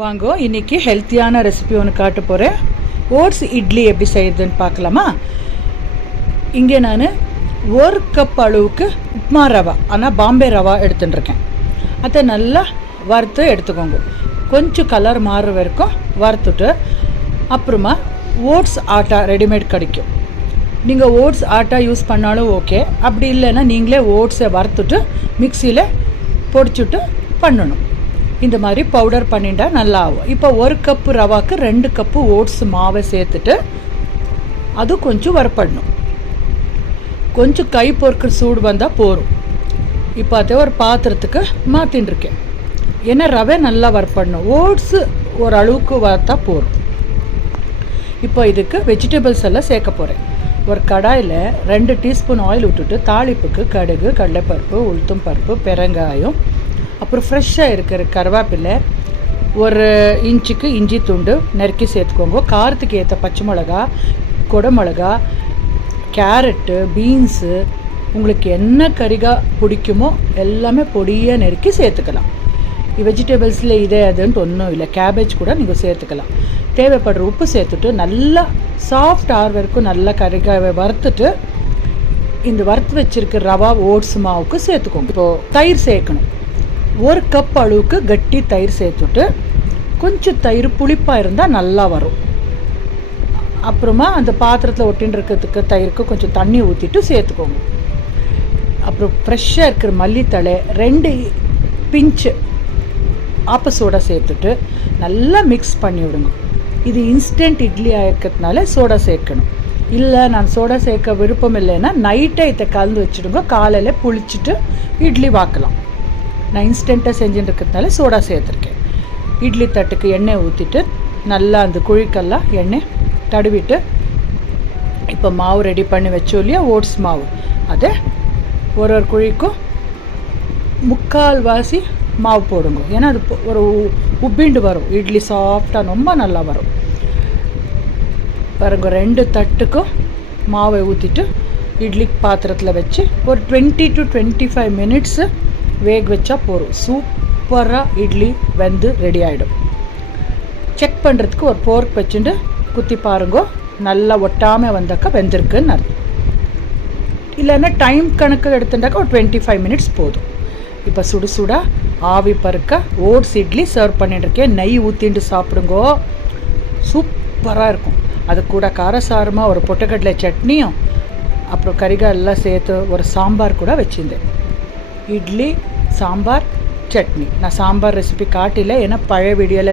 வாங்கோ இன்றைக்கி ஹெல்த்தியான ரெசிபி ஒன்று காட்ட போகிறேன். ஓட்ஸ் இட்லி எப்படி செய்யுதுன்னு பார்க்கலாமா? இங்கே நான் 1 கப் அளவுக்கு உப்மா ரவா, ஆனால் பாம்பே ரவா எடுத்துட்டுருக்கேன். அதை நல்லா வறுத்து எடுத்துக்கோங்க. கொஞ்சம் கலர் மாறுற வரைக்கும் வறுத்துட்டு அப்புறமா ஓட்ஸ் ஆட்டா ரெடிமேட் கிடைக்கும். நீங்கள் ஓட்ஸ் ஆட்டா யூஸ் பண்ணாலும் ஓகே, அப்படி இல்லைன்னா நீங்களே ஓட்ஸை வறுத்துட்டு மிக்சியில் பொடிச்சுட்டு பண்ணணும். இந்த மாதிரி பவுடர் பண்ணிட்டா நல்லா ஆகும். இப்போ 1 கப்பு ரவாக்கு 2 கப்பு ஓட்ஸ் மாவை சேர்த்துட்டு அது கொஞ்சம் வறுப்படணும். கொஞ்சம் கை பொறுக்கிற சூடு வந்தால் போகும். இப்போ அதை ஒரு பாத்திரத்துக்கு மாற்றின்னு ஏன்னா ரவை நல்லா வறுப்படணும். ஓட்ஸு ஒரு அளவுக்கு வறுத்தா போகும். இப்போ இதுக்கு வெஜிடபிள்ஸ் எல்லாம் சேர்க்க போகிறேன். ஒரு கடாயில் 2 டீஸ்பூன் ஆயில் விட்டுட்டு தாளிப்புக்கு கடுகு, கடலைப்பருப்பு, உளுத்தம் பருப்பு, பெருங்காயம், அப்புறம் ஃப்ரெஷ்ஷாக இருக்கிற கருவேப்பிலை, 1 இன்ச்சுக்கு இஞ்சி துண்டு நறுக்கி சேர்த்துக்கோங்க. காரத்துக்கு ஏற்ற பச்சை மிளகா, குடமிளகா, கேரட்டு, பீன்ஸு, உங்களுக்கு என்ன கறிகாய் பிடிக்குமோ எல்லாமே பொடியாக நறுக்கி சேர்த்துக்கலாம். வெஜிடபிள்ஸில் இதே அதுன்ட்டு ஒன்றும் இல்லை, கேபேஜ் கூட நீங்கள் சேர்த்துக்கலாம். தேவைப்படுற உப்பு சேர்த்துட்டு நல்லா சாஃப்ட் ஆகிற வரைக்கும் நல்லா கறிகாயை வறுத்துட்டு இந்த வறுத்து வச்சுருக்க ரவா ஓட்ஸ் மாவுக்கு சேர்த்துக்கோங்க. இப்போது தயிர் சேர்க்கணும். 1 கப் அளவுக்கு கட்டி தயிர் சேர்த்துட்டு கொஞ்சம் தயிர் புளிப்பாக இருந்தால் நல்லா வரும். அப்புறமா அந்த பாத்திரத்தில் ஒட்டின்னு இருக்கிறதுக்கு தயிருக்கு கொஞ்சம் தண்ணி ஊற்றிட்டு சேர்த்துக்கோங்க. அப்புறம் ஃப்ரெஷ்ஷாக இருக்கிற மல்லித்தழை 2 பிஞ்சு ஆப்ப சோடா சேர்த்துட்டு நல்லா மிக்ஸ் பண்ணி விடுங்க. இது இன்ஸ்டன்ட் இட்லி ஆகிருக்கிறதுனால சோடா சேர்க்கணும். இல்லை நான் சோடா சேர்க்க விருப்பம் இல்லைன்னா நைட்டே இதை கலந்து வச்சுடுங்க. காலையில் புளிச்சுட்டு இட்லி வாக்கலாம். நான் இன்ஸ்டண்ட்டாக செஞ்சுட்டு இருக்கிறதுனால சோடா சேர்த்துருக்கேன். இட்லி தட்டுக்கு எண்ணெய் ஊற்றிட்டு நல்லா அந்த குழிக்கெல்லாம் எண்ணெய் தடவிட்டு இப்போ மாவு ரெடி பண்ணி வச்சோம் இல்லையா, ஓட்ஸ் மாவு, அதை ஒரு குழிக்கும் 3/4 வாசி மாவு போடுங்க. ஏன்னா அது ஒரு உப்பிண்டு வரும். இட்லி சாஃப்டாக ரொம்ப நல்லா வரும். பாருங்க, 2 தட்டுக்கும் மாவை ஊற்றிட்டு இட்லி பாத்திரத்தில் வச்சு ஒரு 20 to 25 மினிட்ஸு வேக வச்சா போதும். சூப்பராக இட்லி வெந்து ரெடி ஆகிடும். செக் பண்ணுறதுக்கு ஒரு போர்க் வச்சுட்டு குத்தி பாருங்க, நல்லா ஒட்டாமல் வந்தாக்கா வெந்திருக்குன்னு அர்த்தம். இல்லைன்னா டைம் கணக்கு எடுத்துட்டாக்கா ஒரு 25 மினிட்ஸ் போதும். இப்போ சுடு சுடாக ஆவி பருக்க ஓட்ஸ் இட்லி சர்வ் பண்ணிட்டுருக்கேன். நெய் ஊற்றிட்டு சாப்பிடுங்கோ, சூப்பராக இருக்கும். அது கூட காரசாரமாக ஒரு பொட்டுக்கடலை சட்னியும் அப்புறம் கறிகாய் எல்லாம் சேர்த்து ஒரு சாம்பார் கூட வச்சுருந்தேன். இட்லி, சாம்பார், சட்னி. நான் சாம்பார் ரெசிபி காட்டில, ஏன்னா பழைய வீடியோவில்